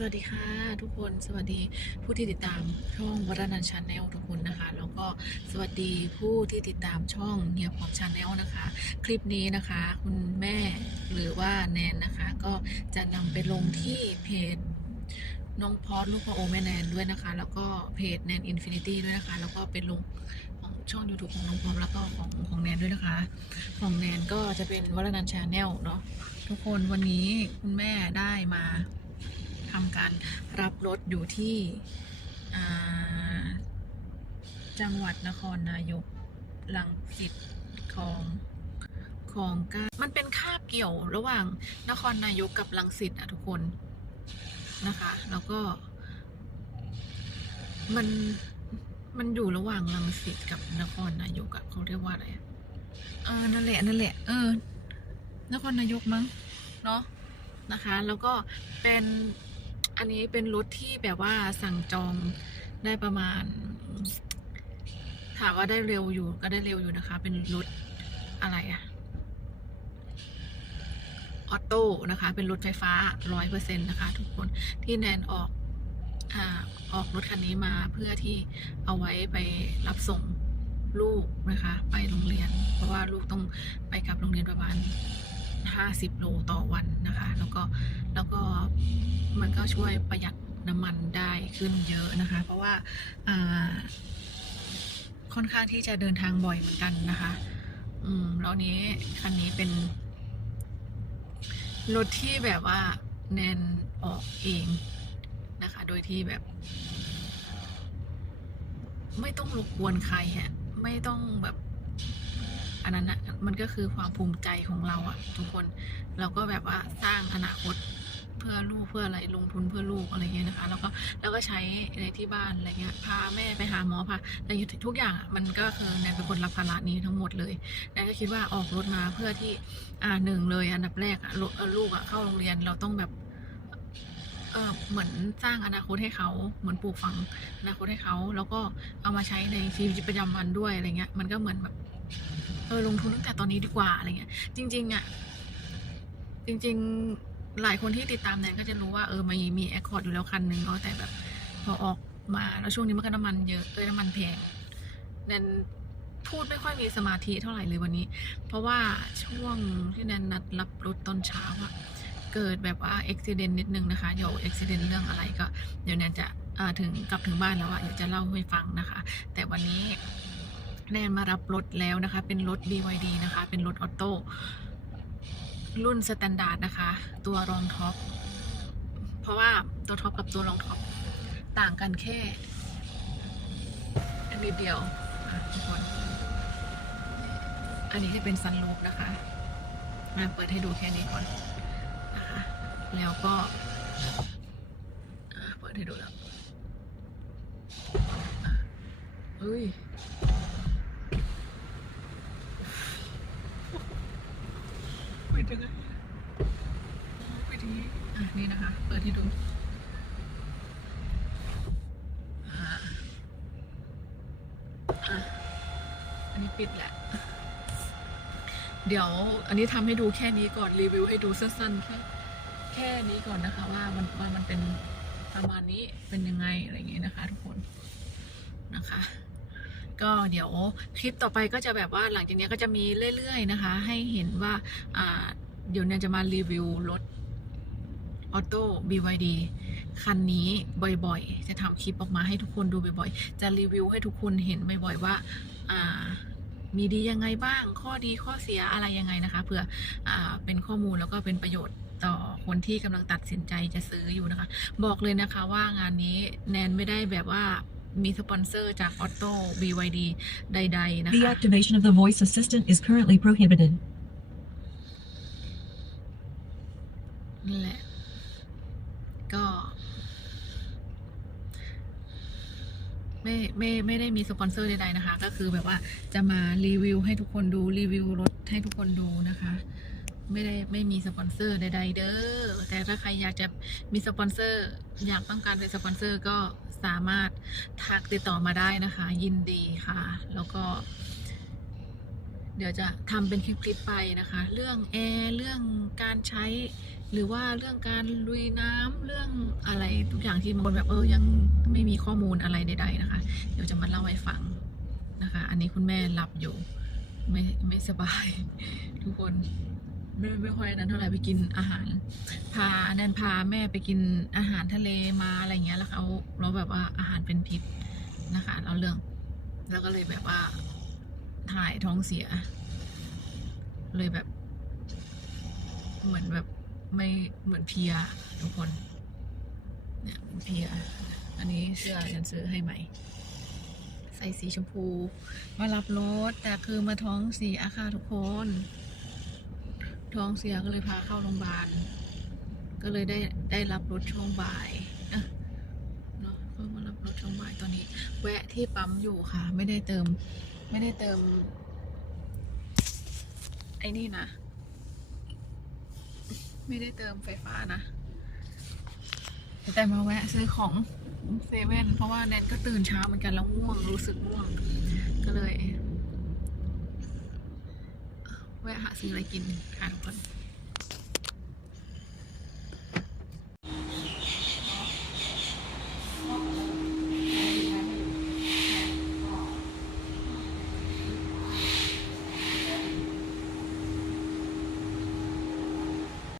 สวัสดีค่ะทุกคนสวัสดีผู้ที่ติดตามช่องวัฒนันชาแนลทุกคนนะคะ แล้วก็สวัสดีผู้ที่ติดตามช่องเงียบของชาแนลนะคะ คลิปนี้นะคะ คุณแม่หรือว่าแนนนะคะ ก็จะนำไปลงที่เพจน้องพอดลูกพ่อโอแม่แนนด้วยนะคะ แล้วก็เพจแนนอินฟินิตี้ด้วยนะคะ แล้วก็เป็นลงของช่อง YouTube ของน้องพร้อมแล้วก็ของของแนนด้วยนะคะ ของแนนก็จะเป็นวัฒนันชาแนลเนาะทุกคนวันนี้คุณแม่ได้มา ทำการรับรถอยู่ที่จังหวัดนครนายกลังสิตคลองคลองเก้ามันเป็นคาบเกี่ยวระหว่างนครนายกกับลังสิตอะทุกคนนะคะ แล้วก็ มันมันอยู่ระหว่างลังสิตกับนครนายกอะเขาเรียกว่าอะไรเออนั่นแหละนั่นแหละ เออ นครนายกมั้งเนาะนะคะ แล้วก็เป็น อันนี้เป็นรถที่แบบว่าสั่งจองได้ประมาณถามว่าได้เร็วอยู่ก็ได้เร็วอยู่นะคะ เป็นรถอะไรอะออโต้นะคะ เป็นรถไฟฟ้าร้อยเปอร์เซ็นต์นะคะ ทุกคนที่แนนออกอ่าออกรถคันนี้มาเพื่อที่เอาไว้ไปรับส่งลูกนะคะ ไปโรงเรียน เพราะว่าลูกต้องไปกลับโรงเรียนประมาณ 50 โลต่อวันนะคะ แล้วก็แล้วก็มันก็ช่วยประหยัดน้ำมันได้ขึ้นเยอะนะคะ เพราะว่าค่อนข้างที่จะเดินทางบ่อยเหมือนกันนะคะ อืมแล้วนี้คันนี้เป็นรถที่แบบว่าแนนออกเองนะคะ โดยที่แบบ ไม่ต้องรบกวนใครฮะ ไม่ต้องแบบ อันนั้นอะมันก็คือความภูมิใจของเราอะทุกคนเราก็แบบว่าสร้างอนาคตเพื่อลูกเพื่ออะไรลงทุนเพื่อลูกอะไรเงี้ยนะคะ แล้วก็แล้วก็ใช้ในที่บ้านอะไรเงี้ยพาแม่ไปหาหมอพาแต่ทุกอย่างอะมันก็คือแนนเป็นคนรับภาระนี้ทั้งหมดเลยแนนก็คิดว่าออกรถมาเพื่อที่อ่าหนึ่งเลยอันดับแรกอะลูกเอ่อลูกอะเข้าโรงเรียนเราต้องแบบเออเหมือนสร้างอนาคตให้เขาเหมือนปลูกฝังอนาคตให้เขาแล้วก็เอามาใช้ในชีวิตประจำวันด้วยอะไรเงี้ยมันก็เหมือนแบบ เออลงทุนตั้งแต่ตอนนี้ดีกว่าอะไรเงี้ย จริง ๆ อะ จริง ๆ หลายคนที่ติดตามแนนก็จะรู้ว่าเออมีมีแอคคอร์ดอยู่แล้วคันหนึ่งเนาะแต่แบบ พอออกมาแล้วช่วงนี้มันก็น้ำมันเยอะเออน้ำมันแพงแนนพูดไม่ค่อยมีสมาธิเท่าไหร่เลยวันนี้ เพราะว่าช่วงที่แนนนัดรับรถตอนเช้าอะเกิดแบบว่าอุบิเหตุนิดนึงนะคะเดี๋ยวอุบิเหตุเรื่องอะไรก็ เดี๋ยวแนนจะอ่าถึงกลับถึงบ้านแล้วอะเดี๋ยวจะเล่าให้ฟังนะคะ แต่วันนี้ แนนมารับรถแล้วนะคะ เป็นรถ BYD นะคะ เป็นรถออโต้รุ่นสแตนดาร์ดนะคะ ตัวรองท็อป เพราะว่าตัวท็อปกับตัวรองท็อปต่างกันแค่ันนิดเดียวทุกคน อันนี้จะเป็นซันรูฟนะคะมาเปิดให้ดูแค่นี้ก่อนนะคะ แล้วก็เปิดให้ดูแล้วเฮ้ย ปิดยังไปทีนี้อะนี่นะคะ เปิดให้ดูอะอันนี้ปิดแหละ เดี๋ยวอันนี้ทำให้ดูแค่นี้ก่อนรีวิวให้ดูสั้นๆแค่แค่นี้ก่อนนะคะ ว่ามันว่ามันเป็นประมาณนี้เป็นยังไงอะไรอย่างเงี้ยนะคะ ทุกคนนะคะ ก็เดี๋ยวคลิปต่อไปก็จะแบบว่าหลังจากนี้ก็จะมีเรื่อยๆนะคะ ให้เห็นว่าเดี๋ยวเนี่ยจะมารีวิวรถออโต้ BYD คันนี้บ่อยๆ จะทำคลิปออกมาให้ทุกคนดูบ่อยๆ จะรีวิวให้ทุกคนเห็นบ่อยๆว่ามีดียังไงบ้าง ข้อดีข้อเสียอะไรยังไงนะคะเผื่ออเป็นข้อมูลแล้วก็เป็นประโยชน์ต่อคนที่กำลังตัดสินใจจะซื้ออยู่นะคะ บอกเลยนะคะว่างานนี้แนนไม่ได้แบบว่า มีสปอนเซอร์จากออโต้ BYD ใด ๆ นะคะ The activation of the voice assistant is currently prohibited. นั่นแหละ ก็ ไม่ไม่ไม่ได้มีสปอนเซอร์ใดๆนะคะ ก็คือแบบว่าจะมารีวิวให้ทุกคนดูรีวิวรถให้ทุกคนดูนะคะ ไม่ได้ไม่มีสปอนเซอร์ใดๆเด้อ แต่ถ้าใครอยากจะมีสปอนเซอร์ อยากต้องการเป็นสปอนเซอร์ก็สามารถทักติดต่อมาได้นะคะ ยินดีค่ะ แล้วก็ เดี๋ยวจะทำเป็นคลิปๆไปนะคะ เรื่องแอร์เรื่องการใช้ หรือว่าเรื่องการลุยน้ำเรื่องอะไรทุกอย่างที่บางคนแบบเออยังไม่มีข้อมูลอะไรใด ๆ นะคะ เดี๋ยวจะมาเล่าให้ฟังนะคะ อันนี้คุณแม่หลับอยู่ ไม่ไม่สบาย ทุกคน ไม่ไม่ค่อยนั้นเท่าไหร่ไปกินอาหาร พาแนนพาแม่ไปกินอาหารทะเลมาอะไรเงี้ยแล้วเขาเราแบบว่าอาหารเป็นพิษนะคะเราเรื่อง แล้วก็เลยแบบว่าถ่ายท้องเสีย เลยแบบ เหมือนแบบไม่เหมือนเพียทุกคน เนี่ยเพีย อันนี้เสื้อฉันซื้อให้ใหม่ใส่สีชมพู มารับรถแต่คือมาท้องเสียค่ะทุกคน ท้องเสียก็เลยพาเข้าโรงพยาบาล ก็เลยได้ได้รับรถช่วงบ่ายเนาะเพิ่งมารับรถช่วงบ่ายตอนนี้ แวะที่ปั๊มอยู่ค่ะ ไม่ได้เติม ไม่ได้เติม ไอ้นี่นะ ไม่ได้เติมไฟฟ้านะแต่มาแวะซื้อของเซเว่นเพราะว่าแนทก็ตื่นเช้าเหมือนกันแล้วง่วงรู้สึกง่วง ก็เลย แวะหาซื้ออะไรกินค่ะทุกคน